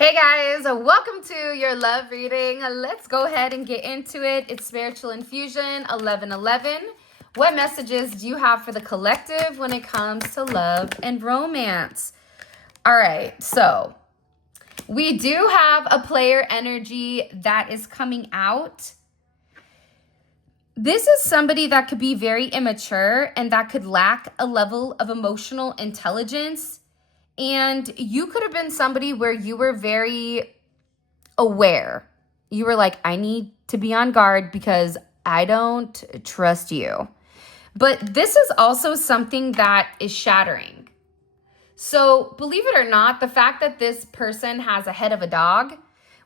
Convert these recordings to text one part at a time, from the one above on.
Hey guys, welcome to your love reading. Let's go ahead and get into it. It's Spiritual Infusion 1111. What messages do you have for the collective when it comes to love and romance? All right, so we do have a player energy that is coming out. This is somebody that could be very immature and that could lack a level of emotional intelligence. And you could have been somebody where you were very aware. You were like, I need to be on guard because I don't trust you. But this is also something that is shattering. So believe it or not, the fact that this person has a head of a dog,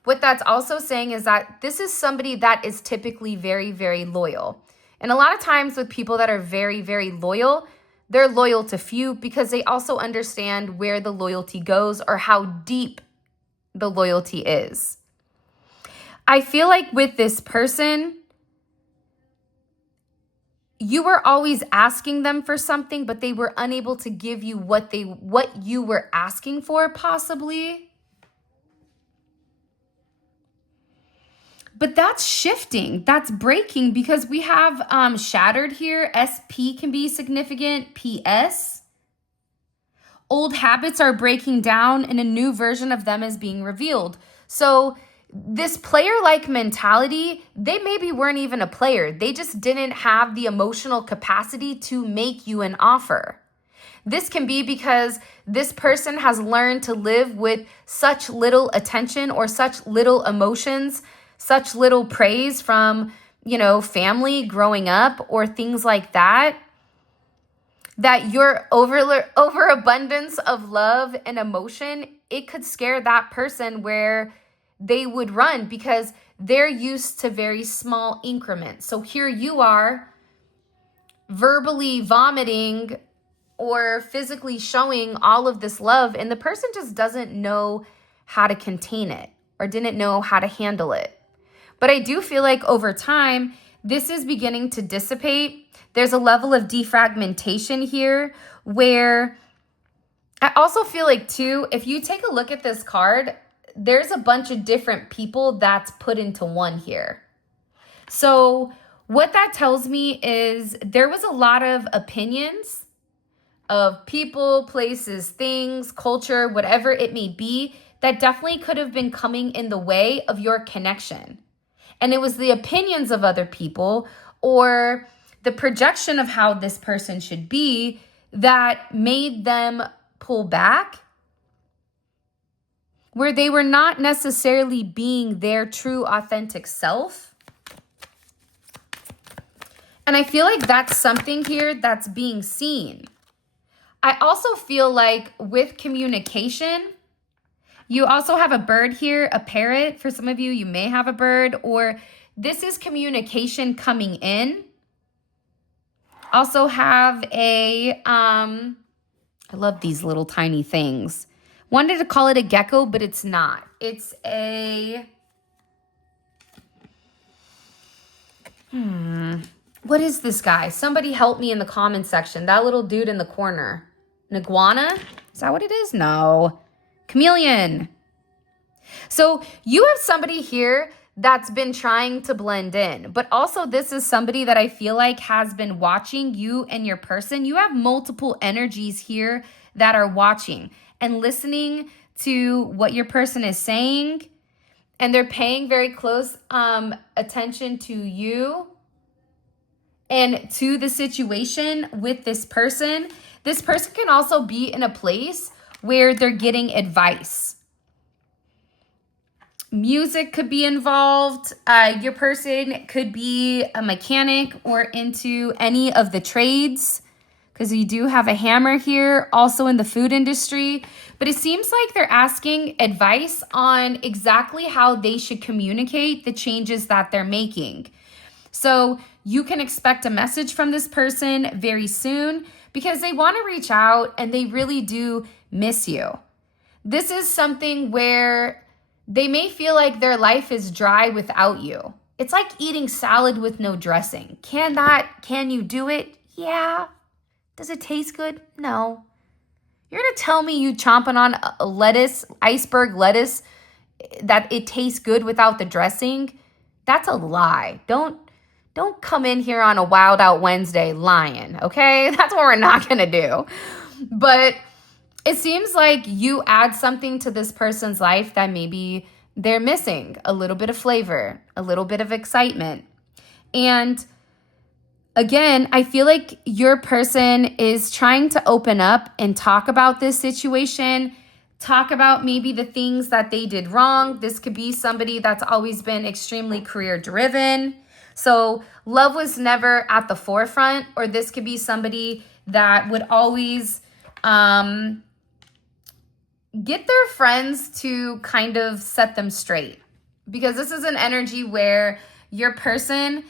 what that's also saying is that this is somebody that is typically very, very loyal. And a lot of times with people that are very, very loyal, they're loyal to few because they also understand where the loyalty goes or how deep the loyalty is. I feel like with this person, you were always asking them for something, but they were unable to give you what you were asking for, possibly. But that's shifting, that's breaking, because we have shattered here. SP can be significant. PS. Old habits are breaking down and a new version of them is being revealed. So this player-like mentality, they maybe weren't even a player. They just didn't have the emotional capacity to make you an offer. This can be because this person has learned to live with such little attention or such little emotions, such little praise from, family growing up or things like that, that your overabundance of love and emotion, it could scare that person where they would run because they're used to very small increments. So here you are verbally vomiting or physically showing all of this love, and the person just doesn't know how to contain it or didn't know how to handle it. But I do feel like over time, this is beginning to dissipate. There's a level of defragmentation here where I also feel like too, if you take a look at this card, there's a bunch of different people that's put into one here. So what that tells me is there was a lot of opinions of people, places, things, culture, whatever it may be, that definitely could have been coming in the way of your connection. And it was the opinions of other people or the projection of how this person should be that made them pull back, where they were not necessarily being their true authentic self. And I feel like that's something here that's being seen. I also feel like with communication, you also have a bird here, a parrot. For some of you, you may have a bird, or this is communication coming in. Also have I love these little tiny things. Wanted to call it a gecko, but it's not. It's what is this guy? Somebody help me in the comment section. That little dude in the corner. An iguana? Is that what it is? No. Chameleon. So you have somebody here that's been trying to blend in, but also this is somebody that I feel like has been watching you and your person. You have multiple energies here that are watching and listening to what your person is saying, and they're paying very close attention to you and to the situation with this person. This person can also be in a place where they're getting advice. Music could be involved. Your person could be a mechanic or into any of the trades, because you do have a hammer here, also in the food industry. But it seems like they're asking advice on exactly how they should communicate the changes that they're making. So you can expect a message from this person very soon because they want to reach out and they really do miss you. This is something where they may feel like their life is dry without you. It's like eating salad with no dressing. Can you do it? Yeah. Does it taste good? No. You're going to tell me you chomping on a lettuce, iceberg lettuce, that it tastes good without the dressing, that's a lie. Don't come in here on a Wild Out Wednesday lying, okay? That's what we're not gonna do. But it seems like you add something to this person's life that maybe they're missing, a little bit of flavor, a little bit of excitement. And again, I feel like your person is trying to open up and talk about this situation, talk about maybe the things that they did wrong. This could be somebody that's always been extremely career driven. So love was never at the forefront, or this could be somebody that would always get their friends to kind of set them straight. Because this is an energy where your person,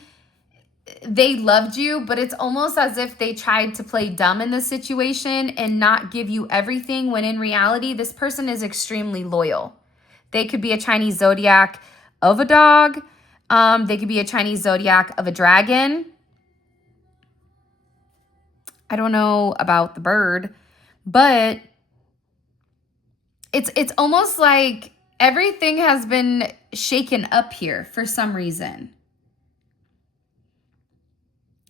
they loved you, but it's almost as if they tried to play dumb in this situation and not give you everything, when in reality, this person is extremely loyal. They could be a Chinese zodiac of a dog. They could be a Chinese zodiac of a dragon. I don't know about the bird, but it's almost like everything has been shaken up here for some reason.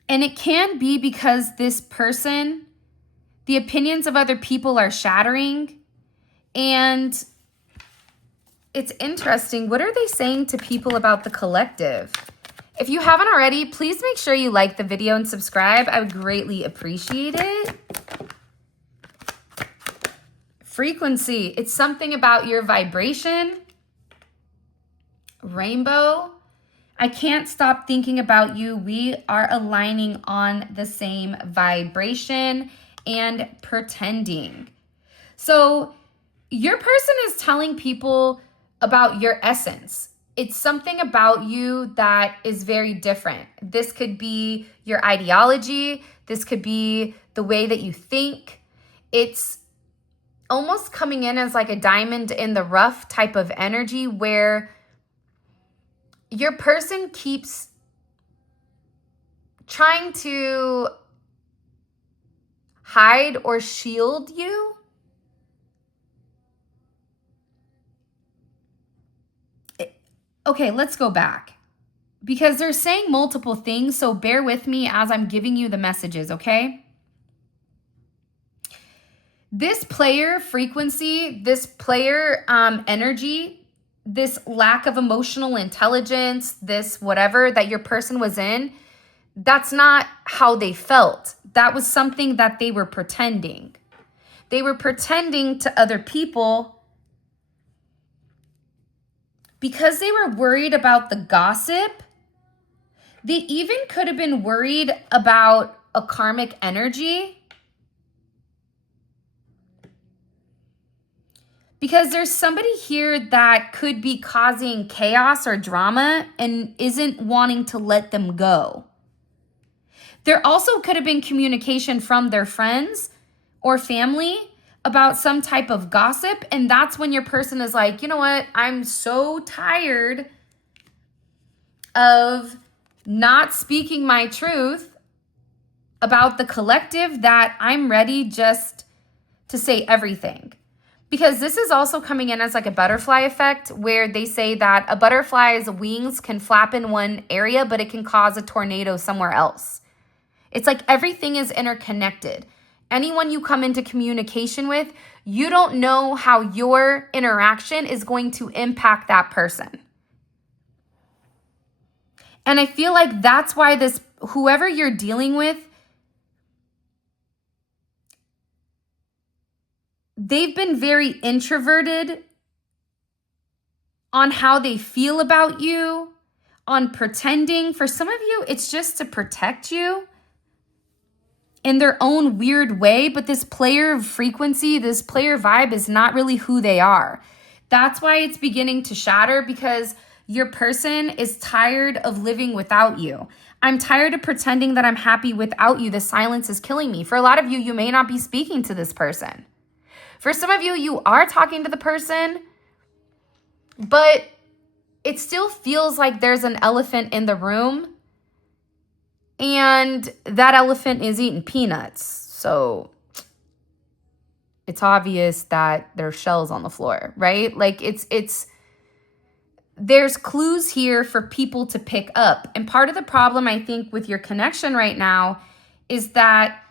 And it can be because this person, the opinions of other people are shattering. And it's interesting. What are they saying to people about the collective? If you haven't already, please make sure you like the video and subscribe. I would greatly appreciate it. Frequency. It's something about your vibration. Rainbow. I can't stop thinking about you. We are aligning on the same vibration and pretending. So your person is telling people about your essence. It's something about you that is very different. This could be your ideology. This could be the way that you think. It's almost coming in as like a diamond in the rough type of energy, where your person keeps trying to hide or shield you. Okay, let's go back, because they're saying multiple things, so bear with me as I'm giving you the messages, okay? This player frequency, this player energy, this lack of emotional intelligence, this whatever that your person was in, that's not how they felt. That was something that they were pretending. They were pretending to other people because they were worried about the gossip. They even could have been worried about a karmic energy, because there's somebody here that could be causing chaos or drama and isn't wanting to let them go. There also could have been communication from their friends or family about some type of gossip, and that's when your person is like, you know what, I'm so tired of not speaking my truth about the collective that I'm ready just to say everything. Because this is also coming in as like a butterfly effect, where they say that a butterfly's wings can flap in one area, but it can cause a tornado somewhere else. It's like everything is interconnected. Anyone you come into communication with, you don't know how your interaction is going to impact that person. And I feel like that's why this, whoever you're dealing with, they've been very introverted on how they feel about you, on pretending. For some of you, it's just to protect you in their own weird way, but this player frequency, this player vibe is not really who they are. That's why it's beginning to shatter, because your person is tired of living without you. I'm tired of pretending that I'm happy without you. The silence is killing me. For a lot of you, you may not be speaking to this person. For some of you, you are talking to the person, but it still feels like there's an elephant in the room, and that elephant is eating peanuts. So it's obvious that there's shells on the floor, right? Like it's there's clues here for people to pick up. And part of the problem, I think, with your connection right now is that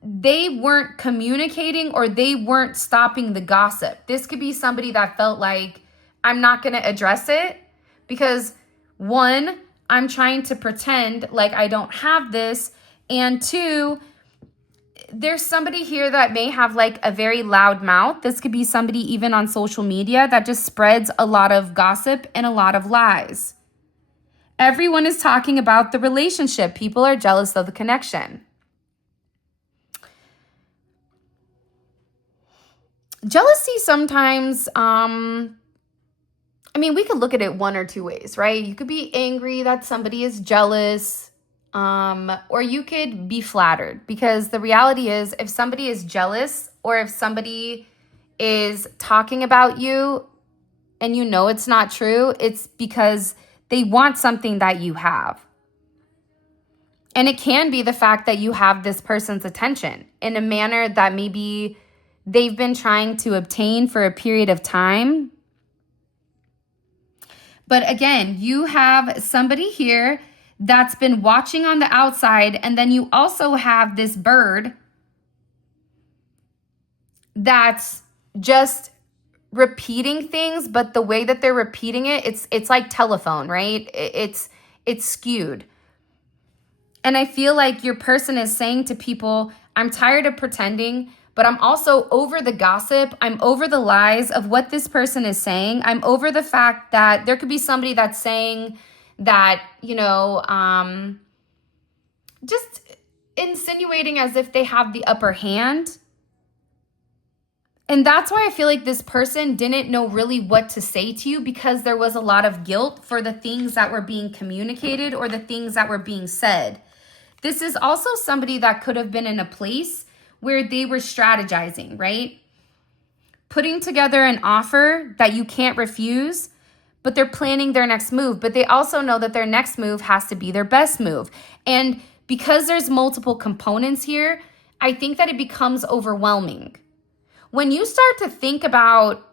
they weren't communicating or they weren't stopping the gossip. This could be somebody that felt like, I'm not going to address it because, one, I'm trying to pretend like I don't have this. And two, there's somebody here that may have like a very loud mouth. This could be somebody even on social media that just spreads a lot of gossip and a lot of lies. Everyone is talking about the relationship. People are jealous of the connection. Jealousy sometimes, we could look at it one or two ways, right? You could be angry that somebody is jealous, or you could be flattered, because the reality is if somebody is jealous or if somebody is talking about you and you know it's not true, it's because they want something that you have. And it can be the fact that you have this person's attention in a manner that maybe they've been trying to obtain for a period of time. But again, you have somebody here that's been watching on the outside, and then you also have this bird that's just repeating things, but the way that they're repeating it, it's like telephone, right? It's skewed. And I feel like your person is saying to people, I'm tired of pretending, but I'm also over the gossip. I'm over the lies of what this person is saying. I'm over the fact that there could be somebody that's saying that, just insinuating as if they have the upper hand. And that's why I feel like this person didn't know really what to say to you, because there was a lot of guilt for the things that were being communicated or the things that were being said. This is also somebody that could have been in a place where they were strategizing, right? Putting together an offer that you can't refuse, but they're planning their next move. But they also know that their next move has to be their best move. And because there's multiple components here, I think that it becomes overwhelming. When you start to think about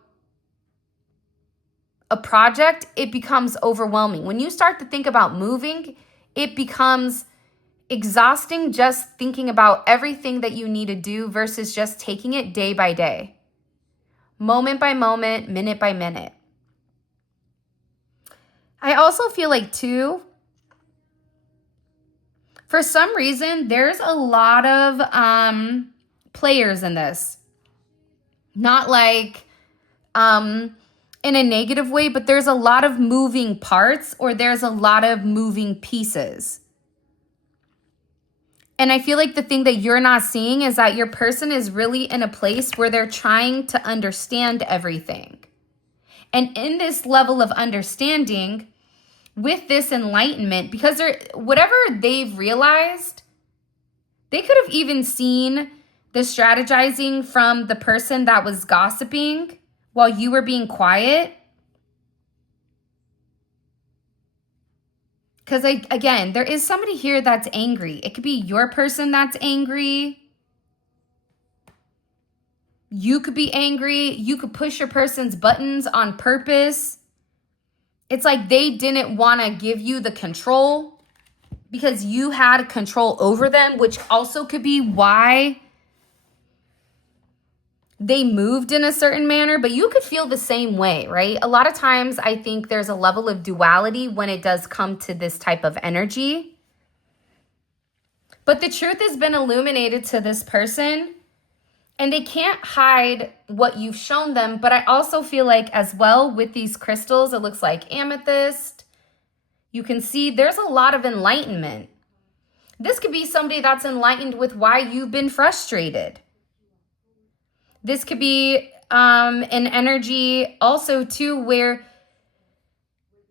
a project, it becomes overwhelming. When you start to think about moving, it becomes exhausting just thinking about everything that you need to do versus just taking it day by day, moment by moment, minute by minute. I also feel like too, for some reason, there's a lot of players in this. Not like in a negative way, but there's a lot of moving parts, or there's a lot of moving pieces. And I feel like the thing that you're not seeing is that your person is really in a place where they're trying to understand everything. And in this level of understanding, with this enlightenment, because whatever they've realized, they could have even seen the strategizing from the person that was gossiping while you were being quiet. Because again, there is somebody here that's angry. It could be your person that's angry. You could be angry. You could push your person's buttons on purpose. It's like they didn't want to give you the control because you had control over them, which also could be why they moved in a certain manner, but you could feel the same way, right? A lot of times I think there's a level of duality when it does come to this type of energy. But the truth has been illuminated to this person, and they can't hide what you've shown them. But I also feel like as well with these crystals, it looks like amethyst. You can see there's a lot of enlightenment. This could be somebody that's enlightened with why you've been frustrated. This could be an energy also too where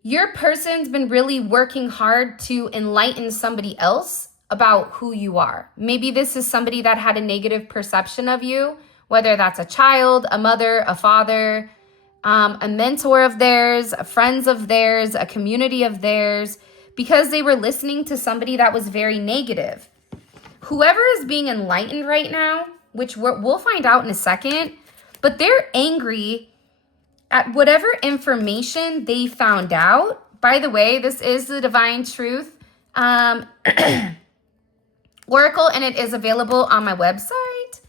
your person's been really working hard to enlighten somebody else about who you are. Maybe this is somebody that had a negative perception of you, whether that's a child, a mother, a father, a mentor of theirs, friends of theirs, a community of theirs, because they were listening to somebody that was very negative. Whoever is being enlightened right now, which we'll find out in a second, but they're angry At whatever information they found out, by the way, this is the Divine Truth Oracle, and it is available on my website.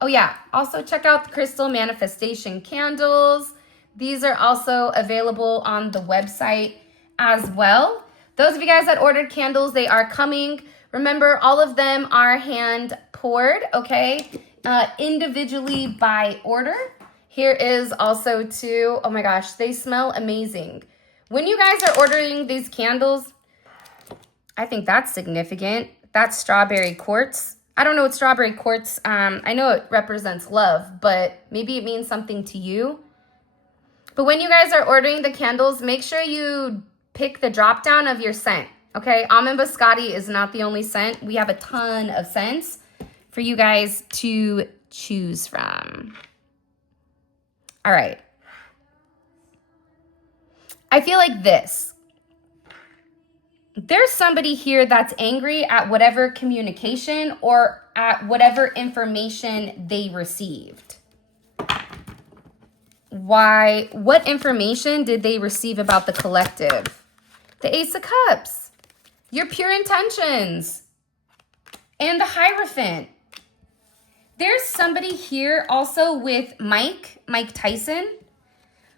Oh yeah, also check out the Crystal Manifestation Candles. These are also available on the website as well. Those of you guys that ordered candles, they are coming. Remember, all of them are hand poured, okay? Individually by order. Here is also too, oh my gosh, they smell amazing. When you guys are ordering these candles, I think that's significant. That's strawberry quartz. I don't know what strawberry quartz, I know it represents love, but maybe it means something to you. But when you guys are ordering the candles, make sure you pick the drop down of your scent, okay? Almond biscotti is not the only scent. We have a ton of scents for you guys to choose from. All right. I feel like this. There's somebody here that's angry at whatever communication or at whatever information they received. Why? What information did they receive about the collective? The Ace of Cups, your pure intentions, and the Hierophant. There's somebody here also with Mike Tyson.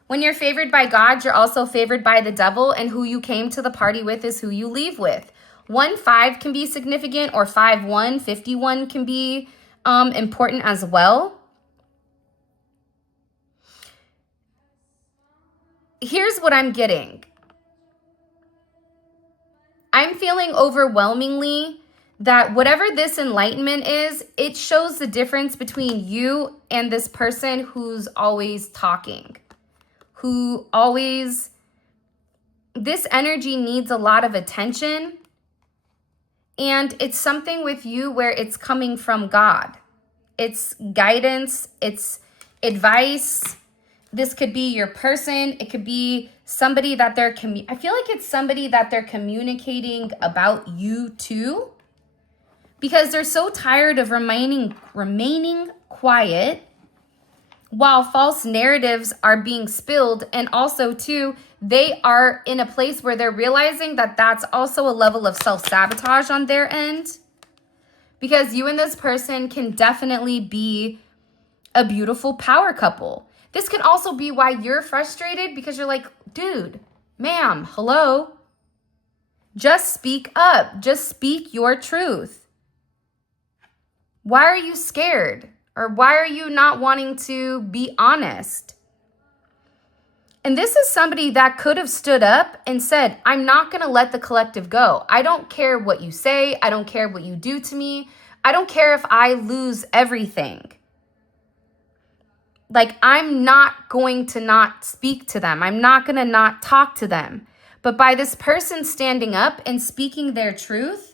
When you're favored by God, you're also favored by the devil, and who you came to the party with is who you leave with. 1-5 can be significant, or 5-1, 51 can be important as well. Here's what I'm getting. I'm feeling overwhelmingly that whatever this enlightenment is, it shows the difference between you and this person who's always talking. This energy needs a lot of attention, and it's something with you where it's coming from God. It's guidance, it's advice. This could be your person. It could be somebody that I feel like it's somebody that they're communicating about you to, because they're so tired of remaining quiet while false narratives are being spilled. And also too, they are in a place where they're realizing that that's also a level of self-sabotage on their end, because you and this person can definitely be a beautiful power couple. This can also be why you're frustrated, because you're like, dude, ma'am, hello, just speak up, just speak your truth. Why are you scared? Or why are you not wanting to be honest? And this is somebody that could have stood up and said, I'm not going to let the collective go. I don't care what you say. I don't care what you do to me. I don't care if I lose everything. Like, I'm not going to not speak to them. I'm not going to not talk to them. But by this person standing up and speaking their truth,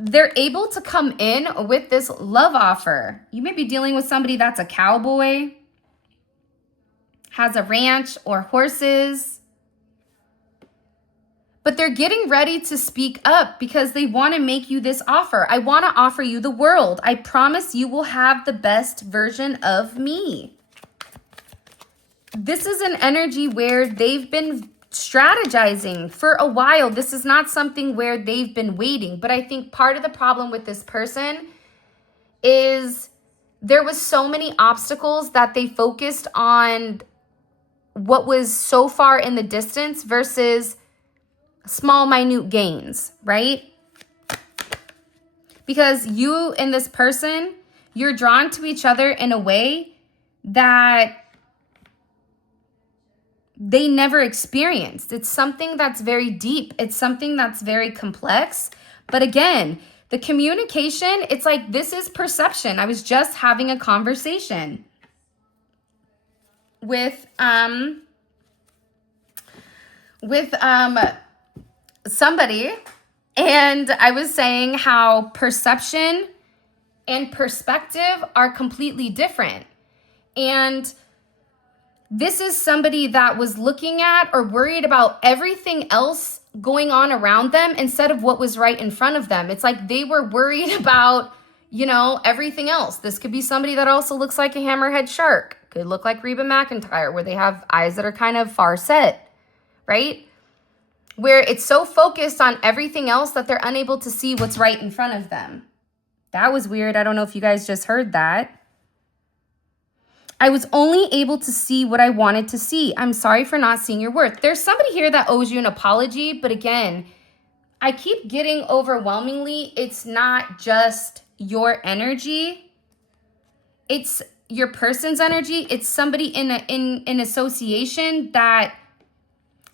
they're able to come in with this love offer. You may be dealing with somebody that's a cowboy, has a ranch or horses, but they're getting ready to speak up because they want to make you this offer. I want to offer you the world. I promise you will have the best version of me. This is an energy where they've been strategizing for a while. This is not something where they've been waiting. But I think part of the problem with this person is there was so many obstacles that they focused on what was so far in the distance versus small, minute gains, right? Because you and this person, you're drawn to each other in a way that they never experienced. It's something that's very deep. It's something that's very complex. But again, the communication, it's like, this is perception. I was just having a conversation with somebody, and I was saying how perception and perspective are completely different. And this is somebody that was looking at or worried about everything else going on around them instead of what was right in front of them. It's like they were worried about, everything else. This could be somebody that also looks like a hammerhead shark. Could look like Reba McEntire, where they have eyes that are kind of far set, right? Where it's so focused on everything else that they're unable to see what's right in front of them. That was weird. I don't know if you guys just heard that. I was only able to see what I wanted to see. I'm sorry for not seeing your worth. There's somebody here that owes you an apology, but again, I keep getting overwhelmingly, it's not just your energy. It's your person's energy. It's somebody in an association that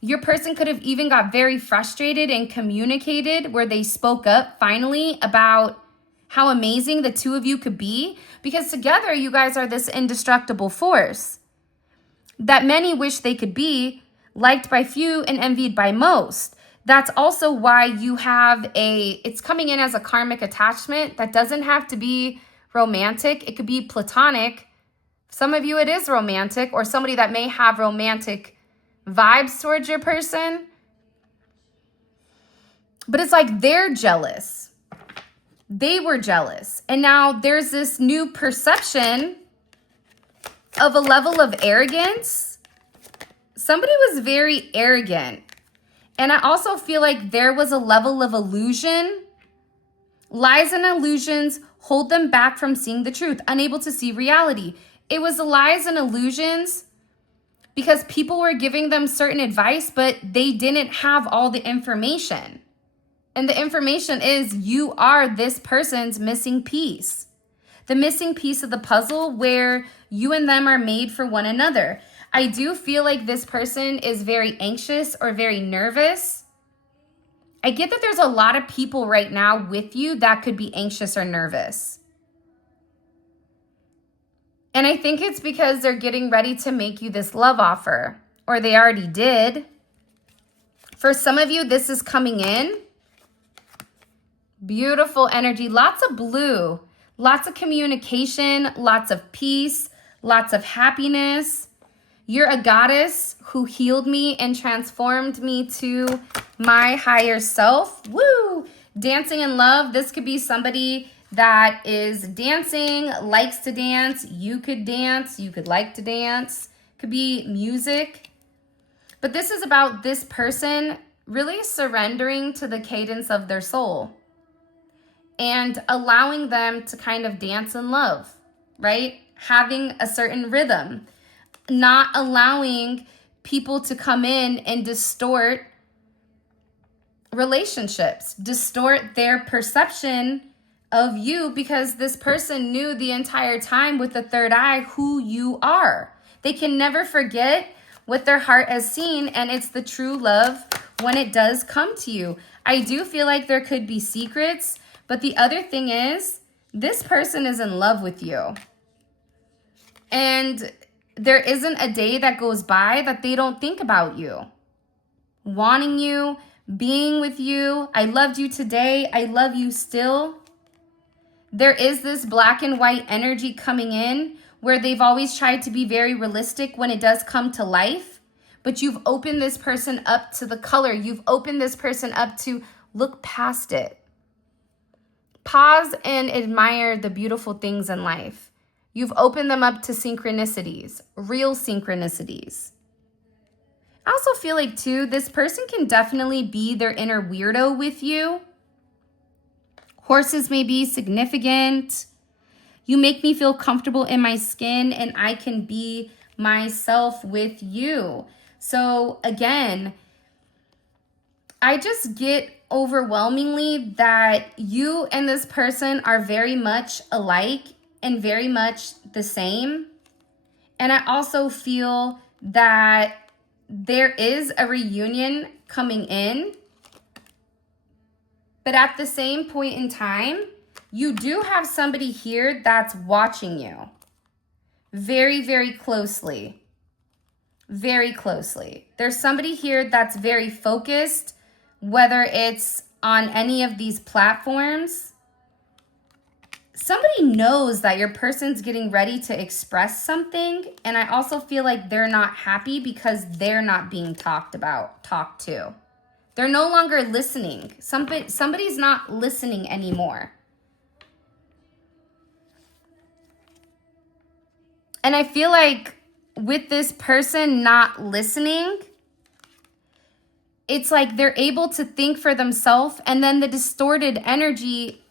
your person could have even got very frustrated and communicated where they spoke up finally about how amazing the two of you could be, because together you guys are this indestructible force that many wish they could be, liked by few and envied by most. That's also why you have it's coming in as a karmic attachment that doesn't have to be romantic. It could be platonic. Some of you it is romantic, or somebody that may have romantic vibes towards your person. But it's like they're jealous. They were jealous. And now there's this new perception of a level of arrogance. Somebody was very arrogant. And I also feel like there was a level of illusion. Lies and illusions hold them back from seeing the truth, unable to see reality. It was the lies and illusions because people were giving them certain advice, but they didn't have all the information. And the information is you are this person's missing piece. The missing piece of the puzzle where you and them are made for one another. I do feel like this person is very anxious or very nervous. I get that there's a lot of people right now with you that could be anxious or nervous. And I think it's because they're getting ready to make you this love offer, or they already did. For some of you, this is coming in. Beautiful energy, lots of blue, lots of communication, lots of peace, lots of happiness. You're a goddess who healed me and transformed me to my higher self. Woo! Dancing in love. This could be somebody that is dancing, likes to dance. You could dance. You could like to dance. Could be music. But this is about this person really surrendering to the cadence of their soul and allowing them to kind of dance in love, right? Having a certain rhythm. Not allowing people to come in and distort relationships, distort their perception of you, because this person knew the entire time with the third eye who you are. They can never forget what their heart has seen, and it's the true love when it does come to you. I do feel like there could be secrets, but the other thing is this person is in love with you. And there isn't a day that goes by that they don't think about you, wanting you, being with you. I loved you today. I love you still. There is this black and white energy coming in where they've always tried to be very realistic when it does come to life, but you've opened this person up to the color. You've opened this person up to look past it. Pause and admire the beautiful things in life. You've opened them up to synchronicities, real synchronicities. I also feel like, too, this person can definitely be their inner weirdo with you. Horses may be significant. You make me feel comfortable in my skin, and I can be myself with you. So, again, I just get overwhelmingly that you and this person are very much alike and very much the same. And I also feel that there is a reunion coming in. But at the same point in time, you do have somebody here that's watching you very, very closely. Very closely. There's somebody here that's very focused, whether it's on any of these platforms. Somebody knows that your person's getting ready to express something, and I also feel like they're not happy because they're not being talked to. They're no longer listening. Somebody's not listening anymore. And I feel like with this person not listening, it's like they're able to think for themselves, and then the distorted energy,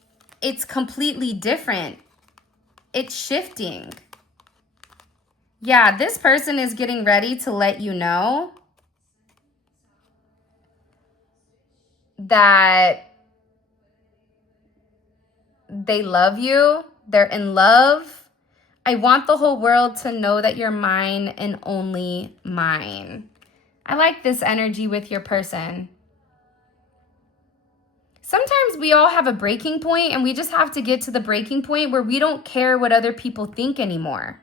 it's completely different. It's shifting. Yeah, this person is getting ready to let you know that they love you. They're in love. I want the whole world to know that you're mine and only mine. I like this energy with your person. Sometimes we all have a breaking point, and we just have to get to the breaking point where we don't care what other people think anymore.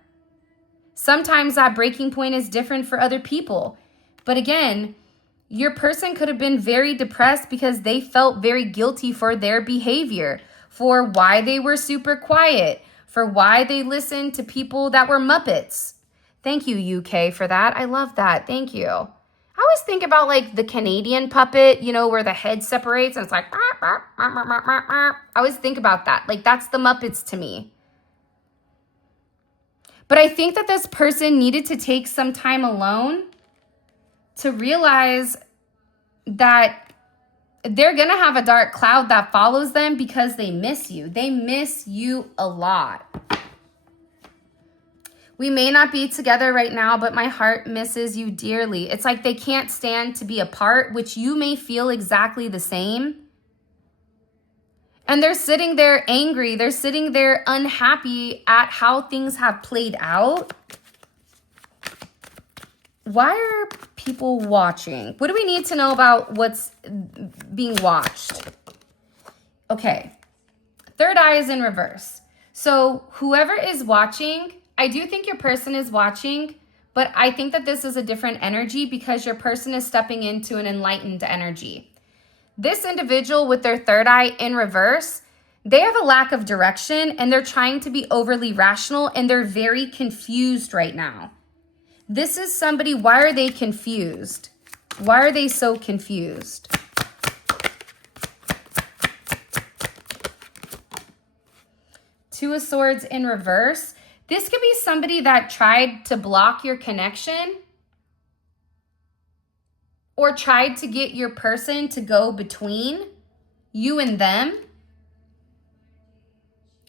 Sometimes that breaking point is different for other people. But again, your person could have been very depressed because they felt very guilty for their behavior, for why they were super quiet, for why they listened to people that were Muppets. Thank you, UK, for that. I love that. Thank you. I always think about like the Canadian puppet, you know, where the head separates and it's like, I always think about that. Like, that's the Muppets to me. But I think that this person needed to take some time alone to realize that they're going to have a dark cloud that follows them because they miss you. They miss you a lot. We may not be together right now, but my heart misses you dearly. It's like they can't stand to be apart, which you may feel exactly the same. And they're sitting there angry. They're sitting there unhappy at how things have played out. Why are people watching? What do we need to know about what's being watched? Okay. Third eye is in reverse. So whoever is watching, I do think your person is watching, but I think that this is a different energy because your person is stepping into an enlightened energy. This individual with their third eye in reverse, they have a lack of direction and they're trying to be overly rational and they're very confused right now. This is somebody, why are they confused? Why are they so confused? Two of Swords in reverse. This could be somebody that tried to block your connection or tried to get your person to go between you and them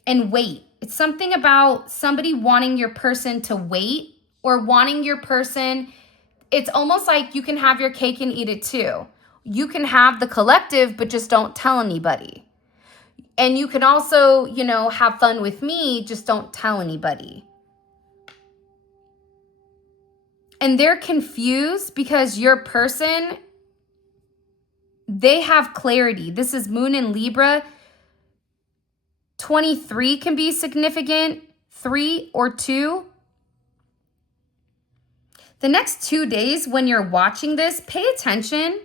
and wait. It's something about somebody wanting your person to wait or wanting your person. It's almost like you can have your cake and eat it too. You can have the collective, but just don't tell anybody. And you can also, you know, have fun with me, just don't tell anybody. And they're confused because your person, they have clarity. This is Moon in Libra. 23 can be significant, 3 or 2. The next 2 days when you're watching this, pay attention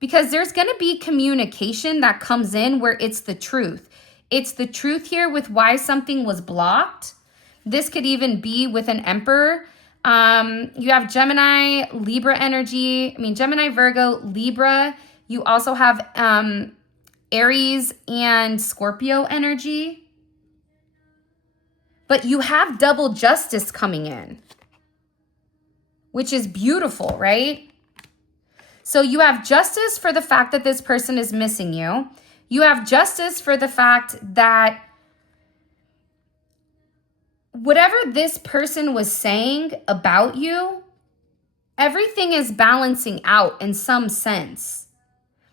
because there's going to be communication that comes in where it's the truth. It's the truth here with why something was blocked. This could even be with an Emperor. You have Gemini, Libra energy. Gemini, Virgo, Libra. You also have Aries and Scorpio energy. But you have double justice coming in, which is beautiful, right? So you have justice for the fact that this person is missing you. You have justice for the fact that whatever this person was saying about you, everything is balancing out in some sense.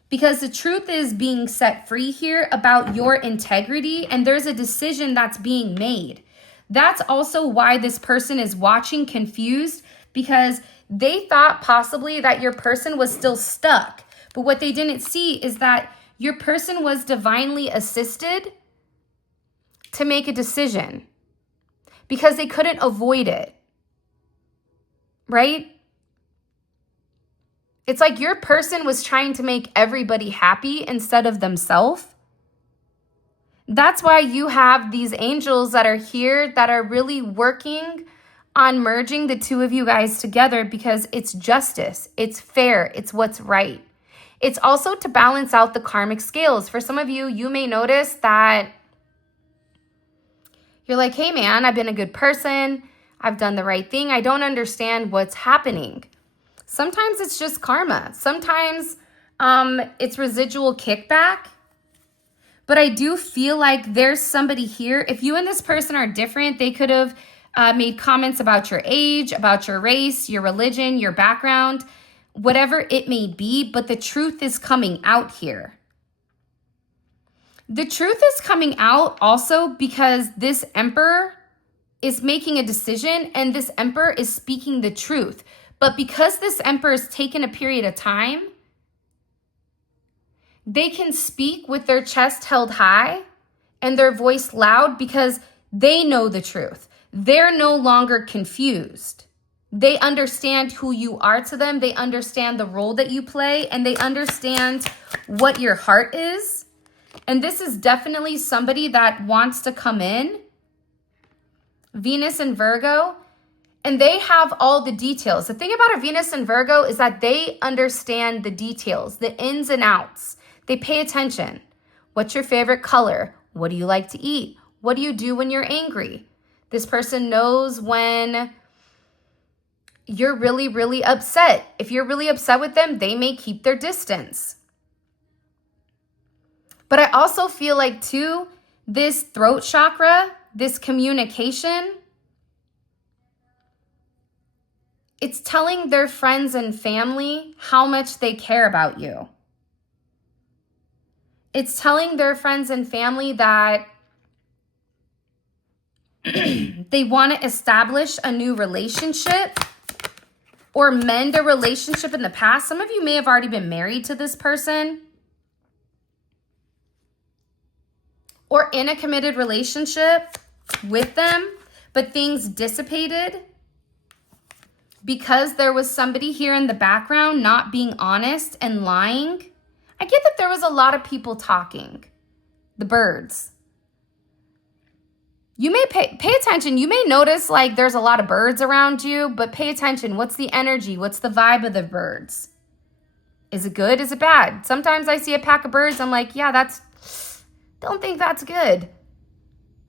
Because the truth is being set free here about your integrity, and there's a decision that's being made. That's also why this person is watching confused, because they thought possibly that your person was still stuck. But what they didn't see is that your person was divinely assisted to make a decision because they couldn't avoid it, right? It's like your person was trying to make everybody happy instead of themselves. That's why you have these angels that are here that are really working on merging the two of you guys together because it's justice, it's fair, it's what's right. It's also to balance out the karmic scales. For some of you, you may notice that you're like, hey man, I've been a good person. I've done the right thing. I don't understand what's happening. Sometimes it's just karma. Sometimes it's residual kickback. But I do feel like there's somebody here. If you and this person are different, they could have made comments about your age, about your race, your religion, your background, whatever it may be. But the truth is coming out here. The truth is coming out also because this emperor is making a decision and this emperor is speaking the truth. But because this emperor has taken a period of time, they can speak with their chest held high and their voice loud because they know the truth. They're no longer confused. They understand who you are to them. They understand the role that you play and they understand what your heart is. And this is definitely somebody that wants to come in. Venus and Virgo. And they have all the details. The thing about a Venus and Virgo is that they understand the details, the ins and outs. They pay attention. What's your favorite color? What do you like to eat? What do you do when you're angry? This person knows when you're really, really upset. If you're really upset with them, they may keep their distance. But I also feel like too, this throat chakra, this communication, it's telling their friends and family how much they care about you. It's telling their friends and family that they want to establish a new relationship or mend a relationship in the past. Some of you may have already been married to this person or in a committed relationship with them, but things dissipated because there was somebody here in the background not being honest and lying. I get that there was a lot of people talking. The birds. You may pay attention. You may notice like there's a lot of birds around you, but pay attention. What's the energy? What's the vibe of the birds? Is it good? Is it bad? Sometimes I see a pack of birds. I'm like, yeah, don't think that's good.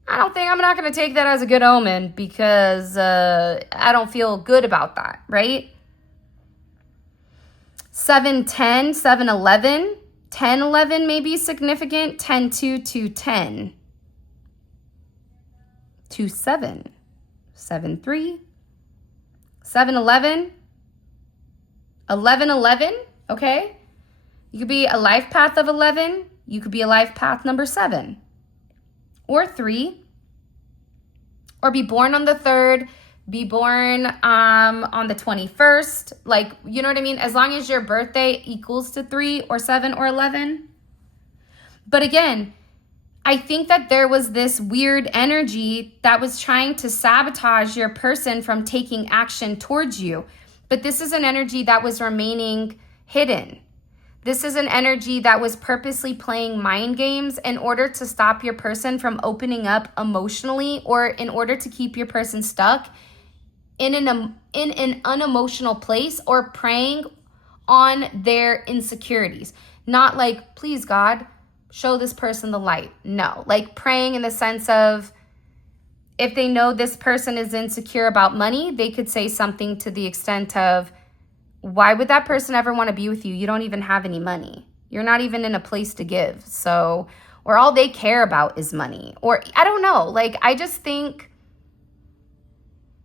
I'm not going to take that as a good omen because I don't feel good about that, right? 7-10, 7-11, 10-11 may be significant, 10-2, 2-10, 2-7, 7-3, 7-11, 11-11, okay? You could be a life path of 11. You could be a life path number 7 or 3, or be born on the 3rd, be born on the 21st. Like, you know what I mean? As long as your birthday equals to 3 or 7 or 11. But again, I think that there was this weird energy that was trying to sabotage your person from taking action towards you. But this is an energy that was remaining hidden. This is an energy that was purposely playing mind games in order to stop your person from opening up emotionally or in order to keep your person stuck in an unemotional place or preying on their insecurities. Not like, please God, show this person the light. No, like praying in the sense of if they know this person is insecure about money, they could say something to the extent of, why would that person ever want to be with you? You don't even have any money. You're not even in a place to give. So, or all they care about is money. Or I don't know. Like, I just think,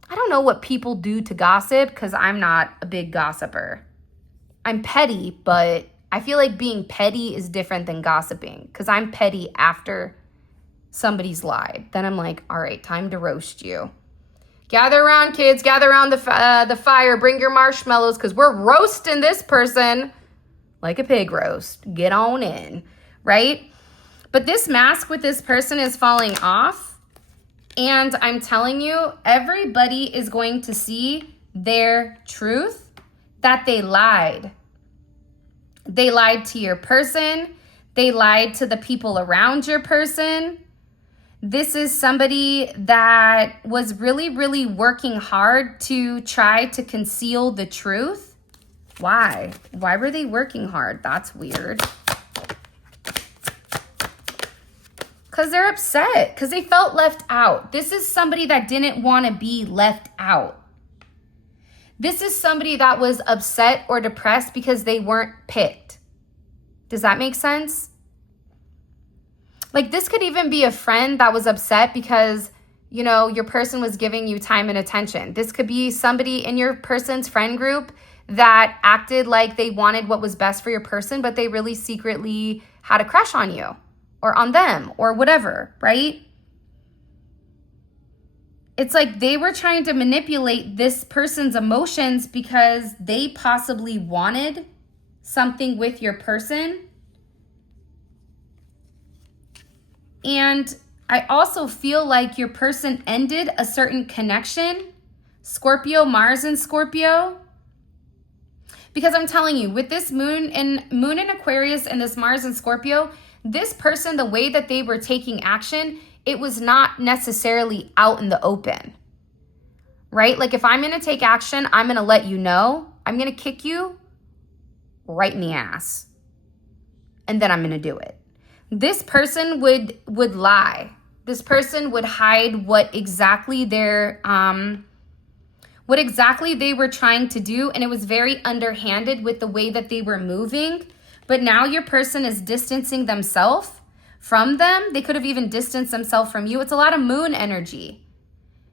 I don't know what people do to gossip because I'm not a big gossiper. I'm petty, but I feel like being petty is different than gossiping because I'm petty after somebody's lied. Then I'm like, all right, time to roast you. Gather around, kids. Gather around the fire. Bring your marshmallows because we're roasting this person like a pig roast. Get on in, right? But this mask with this person is falling off. And I'm telling you, everybody is going to see their truth, that they lied. They lied to your person. They lied to the people around your person. This is somebody that was really, really working hard to try to conceal the truth. Why? Why were they working hard? That's weird. Because they're upset, because they felt left out. This is somebody that didn't want to be left out. This is somebody that was upset or depressed because they weren't picked. Does that make sense? Like, this could even be a friend that was upset because, you know, your person was giving you time and attention. This could be somebody in your person's friend group that acted like they wanted what was best for your person, but they really secretly had a crush on you or on them or whatever, right? It's like they were trying to manipulate this person's emotions because they possibly wanted something with your person. And I also feel like your person ended a certain connection. Scorpio, Mars and Scorpio. Because I'm telling you, with this moon in Aquarius and this Mars and Scorpio, this person, the way that they were taking action, it was not necessarily out in the open, right? Like, if I'm going to take action, I'm going to let you know. I'm going to kick you right in the ass. And then I'm going to do it. This person would lie. This person would hide what exactly they were trying to do. And it was very underhanded with the way that they were moving. But now your person is distancing themselves from them. They could have even distanced themselves from you. It's a lot of moon energy.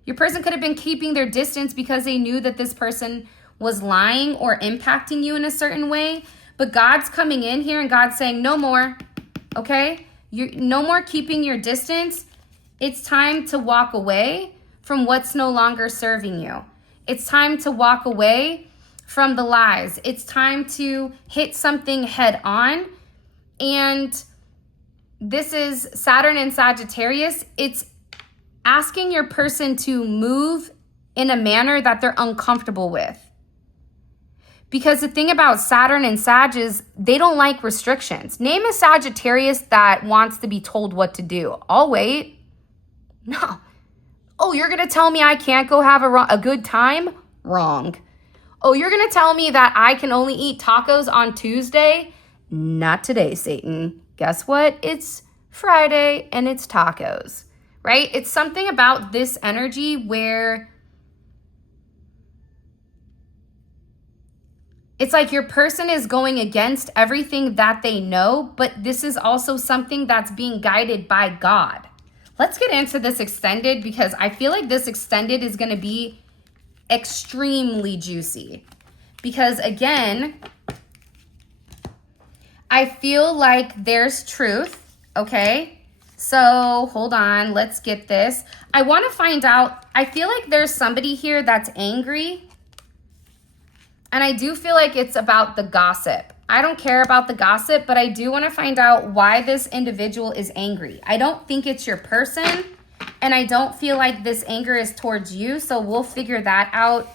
Your person could have been keeping their distance because they knew that this person was lying or impacting you in a certain way. But God's coming in here and God's saying, no more, okay? No more keeping your distance. It's time to walk away from what's no longer serving you. It's time to walk away from the lies. It's time to hit something head on. And this is Saturn and Sagittarius. It's asking your person to move in a manner that they're uncomfortable with. Because the thing about Saturn and Sag is they don't like restrictions. Name a Sagittarius that wants to be told what to do. I'll wait. No. Oh, you're going to tell me I can't go have a good time? Wrong. Oh, you're going to tell me that I can only eat tacos on Tuesday? Not today, Satan. Guess what? It's Friday and it's tacos, right? It's something about this energy where it's like your person is going against everything that they know, but this is also something that's being guided by God. Let's get into this extended because I feel like this extended is going to be extremely juicy. Because again, I feel like there's truth, okay? So hold on, let's get this. I want to find out, I feel like there's somebody here that's angry. And I do feel like it's about the gossip. I don't care about the gossip, but I do want to find out why this individual is angry. I don't think it's your person, and I don't feel like this anger is towards you, so we'll figure that out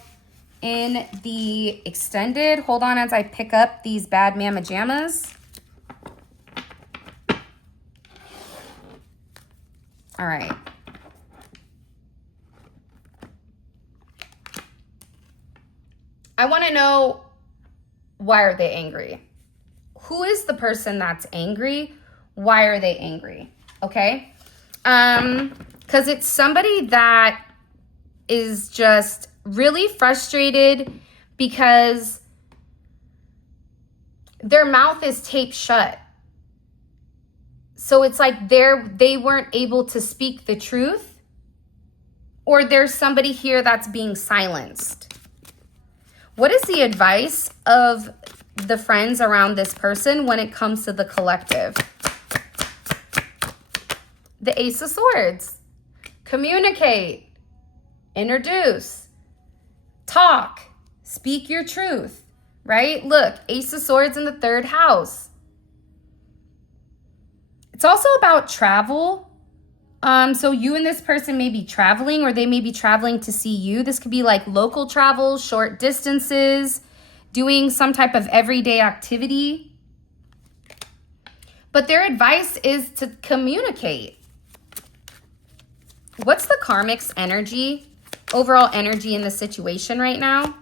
in the extended. Hold on as I pick up these bad mama jammas. All right. I want to know, why are they angry? Who is the person that's angry? Why are they angry? Okay? Because it's somebody that is just really frustrated because their mouth is taped shut. So it's like they weren't able to speak the truth, or there's somebody here that's being silenced. What is the advice of the friends around this person when it comes to the collective? The Ace of Swords. Communicate. Introduce. Talk. Speak your truth. Right? Look, Ace of Swords in the 3rd house. It's also about travel. So you and this person may be traveling, or they may be traveling to see you. This could be like local travel, short distances, doing some type of everyday activity. But their advice is to communicate. What's the karmic's energy, overall energy in the situation right now?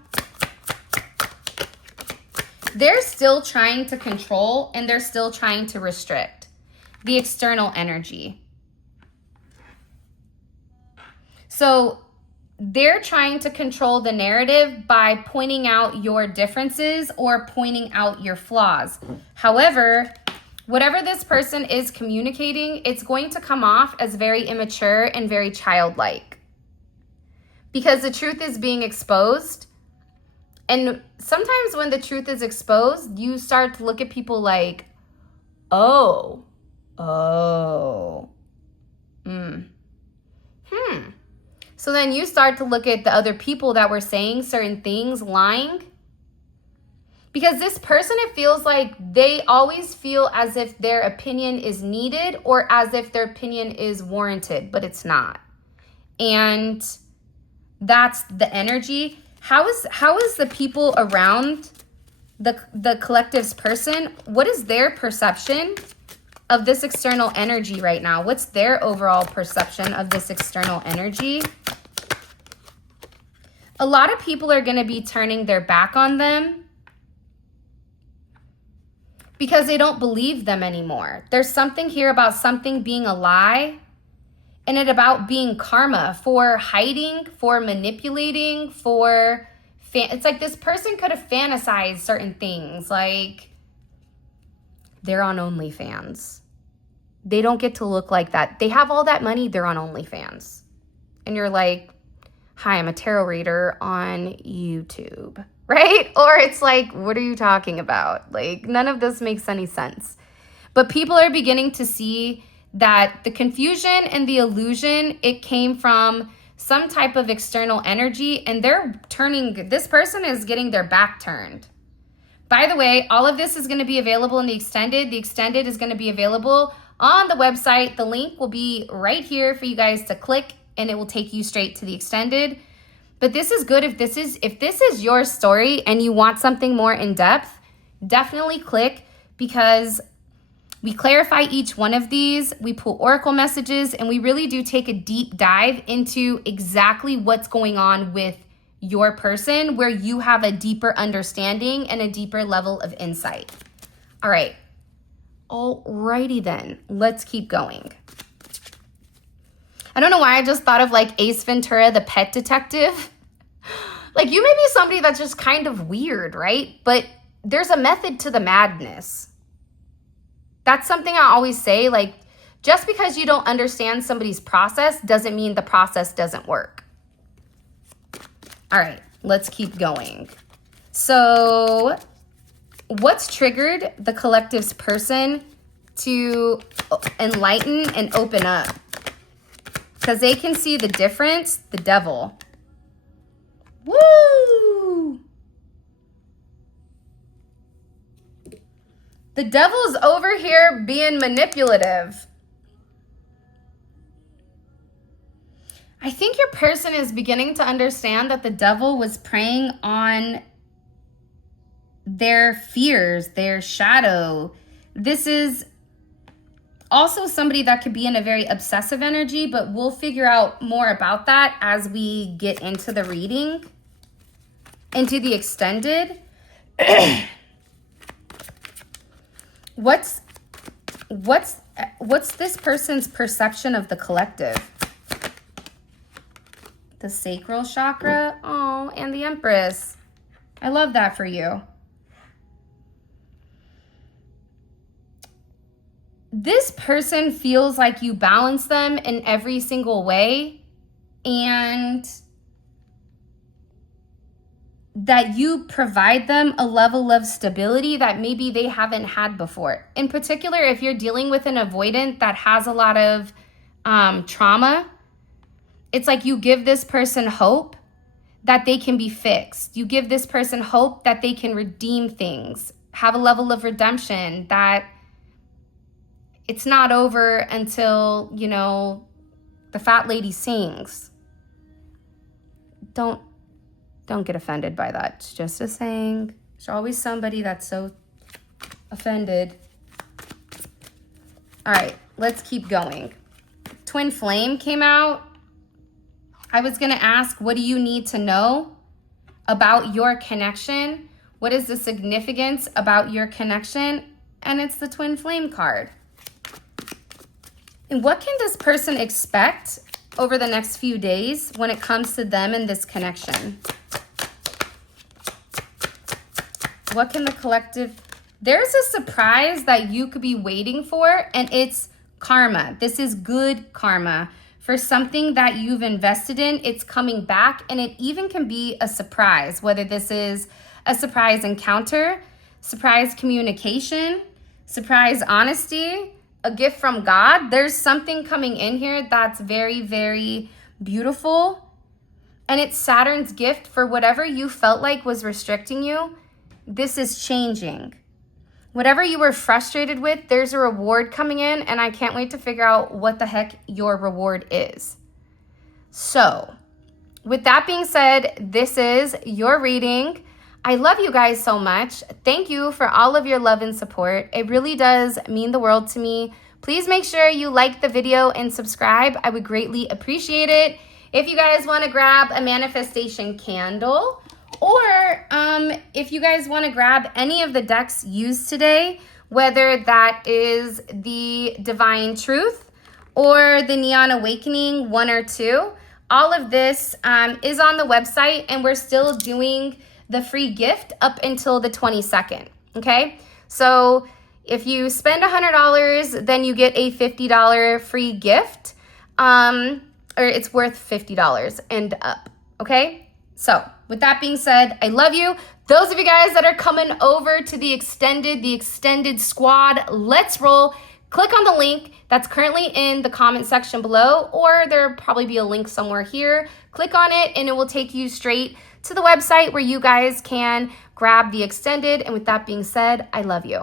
They're still trying to control and they're still trying to restrict the external energy. So they're trying to control the narrative by pointing out your differences or pointing out your flaws. However, whatever this person is communicating, it's going to come off as very immature and very childlike. Because the truth is being exposed. And sometimes when the truth is exposed, you start to look at people like, oh, So then you start to look at the other people that were saying certain things, lying. Because this person, it feels like they always feel as if their opinion is needed or as if their opinion is warranted, but it's not. And that's the energy. How is the people around the collective's person, what is their perception of this external energy right now? What's their overall perception of this external energy? A lot of people are going to be turning their back on them because they don't believe them anymore. There's something here about something being a lie, and it about being karma for hiding, for manipulating, for it's like this person could have fantasized certain things, like they're on OnlyFans. They don't get to look like that. They have all that money, they're on OnlyFans. And you're like, hi, I'm a tarot reader on YouTube, right? Or it's like, what are you talking about? Like, none of this makes any sense. But people are beginning to see that the confusion and the illusion, it came from some type of external energy, and this person is getting their back turned. By the way, all of this is going to be available in the extended. The extended is going to be available on the website. The link will be right here for you guys to click, and it will take you straight to the extended. But this is good if this is your story and you want something more in depth, definitely click, because we clarify each one of these, we pull oracle messages, and we really do take a deep dive into exactly what's going on with your person, where you have a deeper understanding and a deeper level of insight. All right. Alrighty then, let's keep going. I don't know why I just thought of like Ace Ventura, the pet detective. Like, you may be somebody that's just kind of weird, right? But there's a method to the madness. That's something I always say, like, just because you don't understand somebody's process doesn't mean the process doesn't work. All right, let's keep going. So what's triggered the collective's person to enlighten and open up? Because they can see the difference, the devil. Woo! The devil's over here being manipulative. I think your person is beginning to understand that the devil was preying on their fears, their shadow. This is also somebody that could be in a very obsessive energy, but we'll figure out more about that as we get into the reading, into the extended. What's this person's perception of the collective? The sacral chakra. Oh, and the Empress. I love that for you. This person feels like you balance them in every single way, and that you provide them a level of stability that maybe they haven't had before. In particular, if you're dealing with an avoidant that has a lot of trauma, it's like you give this person hope that they can be fixed. You give this person hope that they can redeem things, have a level of redemption, that it's not over until, you know, the fat lady sings. Don't get offended by that. It's just a saying. There's always somebody that's so offended. All right, let's keep going. Twin Flame came out. I was going to ask, what do you need to know about your connection? What is the significance about your connection? And it's the Twin Flame card. And what can this person expect over the next few days when it comes to them and this connection? What can the collective... There's a surprise that you could be waiting for, and it's karma. This is good karma. For something that you've invested in, it's coming back, and it even can be a surprise, whether this is a surprise encounter, surprise communication, surprise honesty, a gift from God. There's something coming in here that's very, very beautiful, and it's Saturn's gift for whatever you felt like was restricting you. This is changing. Whatever you were frustrated with, there's a reward coming in, and I can't wait to figure out what the heck your reward is. So, with that being said, this is your reading. I love you guys so much. Thank you for all of your love and support. It really does mean the world to me. Please make sure you like the video and subscribe. I would greatly appreciate it. If you guys want to grab a manifestation candle, or if you guys want to grab any of the decks used today, whether that is the Divine Truth or the Neon Awakening 1 or 2, all of this is on the website, and we're still doing the free gift up until the 22nd, okay? So if you spend $100, then you get a $50 free gift, or it's worth $50 and up, okay? So with that being said, I love you. Those of you guys that are coming over to the extended squad, let's roll. Click on the link that's currently in the comment section below, or there'll probably be a link somewhere here. Click on it and it will take you straight to the website where you guys can grab the extended. And with that being said, I love you.